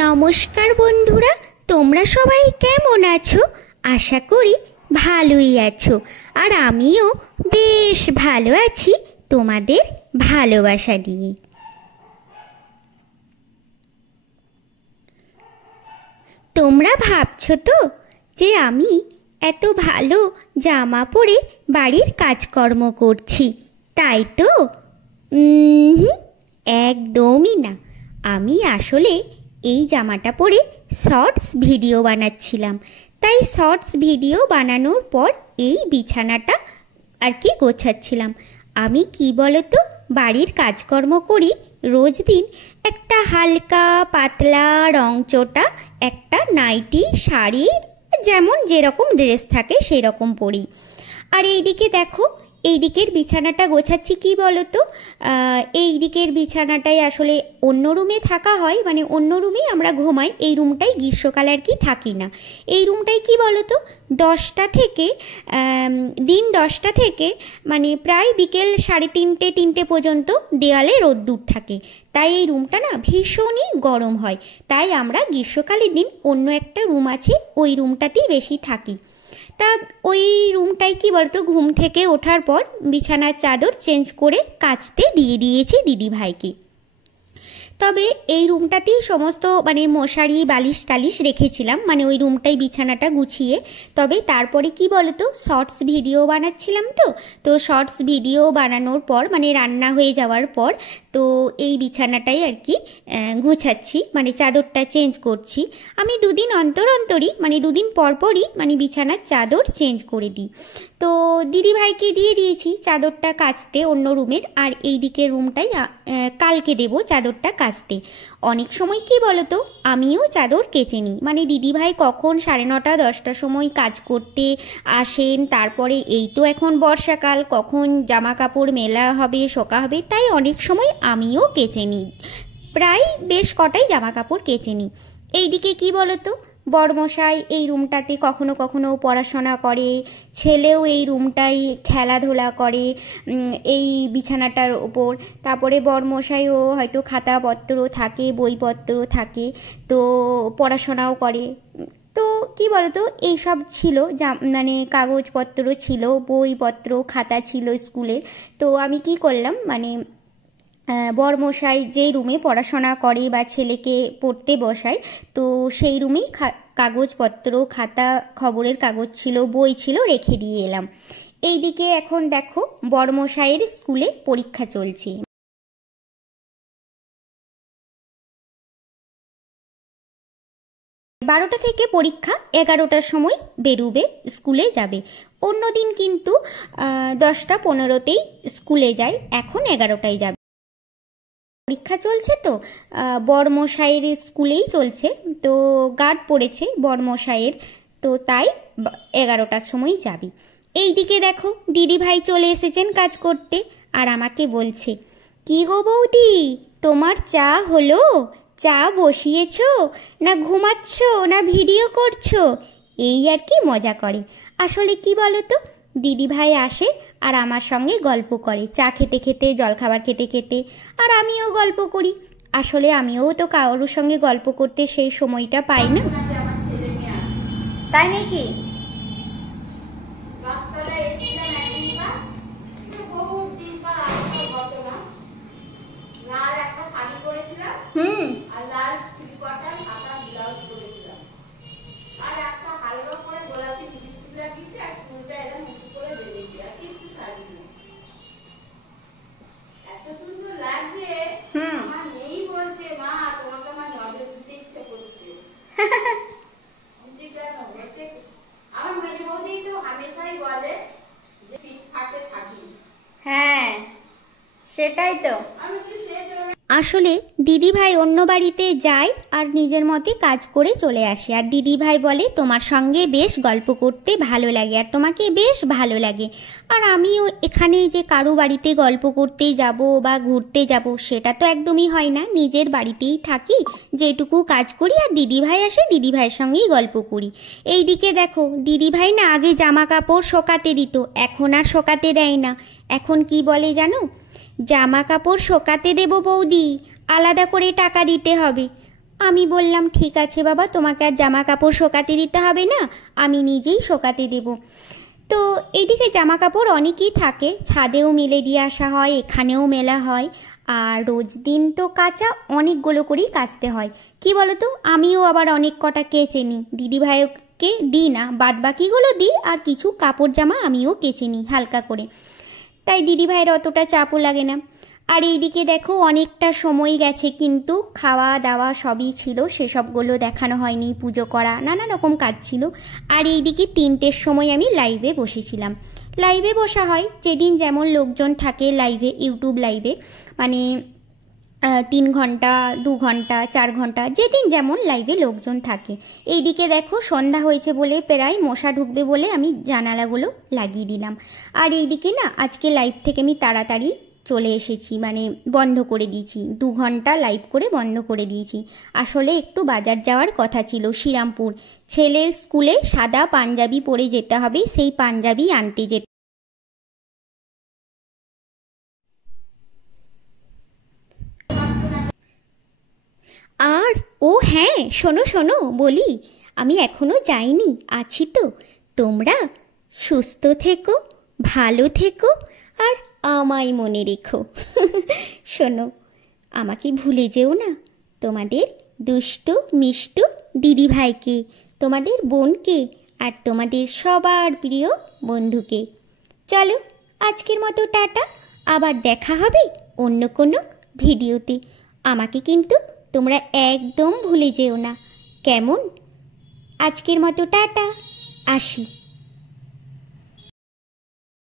নমস্কার বন্ধুরা, তোমরা সবাই কেমন আছো? আশা করি ভালোই আছো। আর আমিও বেশ ভালো আছি তোমাদের ভালোবাসা দিয়ে। তোমরা ভাবছো তো যে আমি এত ভালো জামা পরে বাড়ির কাজকর্ম করছি, তাই তো? একদমই না। আমি আসলে এই জামাটা পরে শর্টস ভিডিও বানাচ্ছিলাম। তাই শর্টস ভিডিও বানানোর পর এই বিছানাটা আর কি গোছাচ্ছিলাম। আমি কি বলতো, বাড়ির কাজকর্ম করি রোজ দিন। একটা হালকা পাতলা রংচটা একটা নাইটি শাড়ি, যেমন যেরকম ড্রেস থাকে সেই রকম পরি। আর এইদিকে দেখো, এই দিকের বিছানাটা গোছাচ্ছি। কি বলতো, এই দিকের বিছানাটাই আসলে অন্য রুমে থাকা হয়, মানে অন্য রুমেই আমরা ঘুমাই। এই রুমটাই গ্রীষ্মকালে আর কি থাকি না। এই রুমটাই কি বলতো, 10টা থেকে দিন 10টা থেকে মানে প্রায় বিকেল 3:30 পর্যন্ত দেওয়ালে রোদ্দুর থাকে। তাই এই রুমটা না ভীষণই গরম হয়। তাই আমরা গ্রীষ্মকালের দিন অন্য একটা রুম আছে, ওই রুমটাতেই বেশি থাকি। তা ওই রুমটাই কি বলতো, ঘুম থেকে ওঠার পর বিছানার চাদর চেঞ্জ করে কাচতে দিয়ে দিয়েছি দিদিভাইকে। তবে এই রুমটাতেই সমস্ত মানে মশারি বালিশ টালিশ রেখেছিলাম, মানে ওই রুমটাই বিছানাটা গুছিয়ে। তবে তারপরে কি বলতো, শর্টস ভিডিও বানাচ্ছিলাম। তো শর্টস ভিডিও বানানোর পর মানে রান্না হয়ে যাওয়ার পর তো এই বিছানাটাই আর কি গুছাচ্ছি, মানে চাদরটা চেঞ্জ করছি। আমি দুদিন অন্তর অন্তরই মানে দুদিন পরপরই মানে বিছানার চাদর চেঞ্জ করে দিই। তো দিদিভাইকে দিয়ে দিয়েছি চাদরটা কাচতে অন্য রুমের। আর এই দিকের রুমটাই কালকে দেবো চাদরটা কাচতে। অনেক সময় কি বলতো, আমিও চাদর কেচে নিই। মানে দিদিভাই কখন 9:30 10টার সময় কাজ করতে আসেন। তারপরে এই তো এখন বর্ষাকাল, কখন জামা কাপড় মেলা হবে শোকা হবে, তাই অনেক সময় আমিও কেচে নিই। প্রায় বেশ কটাই জামা কাপড় কেচে নিই। এইদিকে কি বলতো, বড়মশাই এই রুমটাতে কখনো কখনো পড়াশোনা করে, ছেলেও এই রুমটাই খেলাধুলা করে এই বিছানাটার ওপর। তারপরে বড়মশাইও হয়তো খাতাপত্র থাকে, বইপত্র থাকে, তো পড়াশোনাও করে। তো কি বলতো, এইসব ছিল মানে কাগজপত্র ছিল, বইপত্র খাতা ছিল স্কুলের। তো আমি কি করলাম, মানে বড়মশাই যে রুমে পড়াশোনা করে বা ছেলেকে পড়তে বসায়, তো সেই রুমেই কাগজপত্র খাতা খবরের কাগজ ছিল, বই ছিল, রেখে দিয়ে এলাম। এইদিকে এখন দেখো বড়মশাইয়ের স্কুলে পরীক্ষা চলছে। 12টা থেকে পরীক্ষা, 11টার সময় বেরুবে, স্কুলে যাবে। অন্যদিন কিন্তু 10টা 15তেই স্কুলে যায়, এখন 11টায় যাবে। পরীক্ষা চলছে তো বড়মশাইয়ের স্কুলেই চলছে, তো গার্ড পড়েছে বড়মশাইয়ের, তো তাই 11টার সময় যাবি। এইদিকে দেখো দিদিভাই চলে এসেছেন কাজ করতে, আর আমাকে বলছে, কি গো বৌদি, তোমার চা হলো? চা বসিয়েছো না ঘুমাচ্ছ না ভিডিও করছো? এই আর কি মজা করে। আসলে কি বলো তো, দিদিভাই আসে আর আমার সঙ্গে গল্প করে, চা খেতে খেতে জলখাবার খেতে খেতে, আর আমিও গল্প করি। আসলে আমিও তো কারোর সঙ্গে গল্প করতে সেই সময়টা পাই না, তাই নাকি? হ্যাঁ, সেটাই তো। আসলে দিদিভাই অন্য বাড়িতে যায় আর নিজের মতে কাজ করে চলে আসে। আর দিদিভাই বলে, তোমার সঙ্গে বেশ গল্প করতে ভালো লাগে আর তোমাকে বেশ ভালো লাগে। আর আমিও এখানে যে কারো বাড়িতে গল্প করতে যাব বা ঘুরতে যাব সেটা তো একদমই হয় না, নিজের বাড়িতেই থাকি, যেটুকু কাজ করি আর দিদিভাই আসে দিদিভাইয়ের সঙ্গেই গল্প করি। এইদিকে দেখো দিদিভাই না আগে জামা কাপড় শোকাতে দিত, এখন আর শোকাতে দেয় না। এখন কি বলে জানো, জামা কাপড় শোকাতে দেব বৌদি, আলাদা করে টাকা দিতে হবে। আমি বললাম ঠিক আছে বাবা, তোমাকে আর জামা কাপড় শোকাতে দিতে হবে না, আমি নিজেই শোকাতে দেব। তো এদিকে জামা কাপড় অনেকই থাকে, ছাদেও মেলে দিয়ে আসা হয়, এখানেও মেলা হয়। আর রোজ দিন তো কাচা অনেকগুলো করেই কাচতে হয়। কি বলো তো, আমিও আবার অনেক কটা কেচে নিই, দিদিভাইকে দিই না, বাদ বাকিগুলো দিই, আর কিছু কাপড় জামা আমিও কেচে নিই হালকা করে, তাই দিদিভাইয়ের অতটা চাপও লাগে না। আর এইদিকে দেখো অনেকটা সময় গেছে, কিন্তু খাওয়া দাওয়া সবই ছিল, সেসবগুলো দেখানো হয়নি, পুজো করা নানা রকম কাজ ছিল। আর এইদিকে 3টের সময় আমি লাইভে বসেছিলাম। লাইভে বসা হয় যেদিন যেমন লোকজন থাকে লাইভে, ইউটিউব লাইভে, মানে 3 ঘন্টা 2 ঘন্টা 4 ঘন্টা যেদিন যেমন লাইভে লোকজন থাকে। এইদিকে দেখো সন্ধ্যা হয়েছে বলে, প্রায় মশা ঢুকবে বলে আমি জানালাগুলো লাগিয়ে দিলাম। আর এইদিকে না আজকে লাইভ থেকে আমি তাড়াতাড়ি চলে এসেছি, মানে বন্ধ করে দিয়েছি, 2 ঘন্টা লাইভ করে বন্ধ করে দিয়েছি। আসলে একটু বাজার যাওয়ার কথা ছিল, শ্রীরামপুর, ছেলের স্কুলে সাদা পাঞ্জাবি পরে যেতে হবে, সেই পাঞ্জাবি আনতে যেতে। আর ও হ্যাঁ, শোনো শোনো বলি, আমি এখনো যাইনি, আছি তো। তোমরা সুস্থ থেকো, ভালো থেকো, আর আমায় মনে রেখো। শোনো, আমাকে ভুলে যেও না, তোমাদের দুষ্টু মিষ্টু দিদিভাইকে, তোমাদের বোনকে, আর তোমাদের সবার প্রিয় বন্ধুকে। চলো আজকের মতো টাটা, আবার দেখা হবে অন্য কোনো ভিডিওতে। আমাকে কিন্তু তোমরা একদম ভুলে যেও না, কেমন? আজকের মতো টাটা, আসি।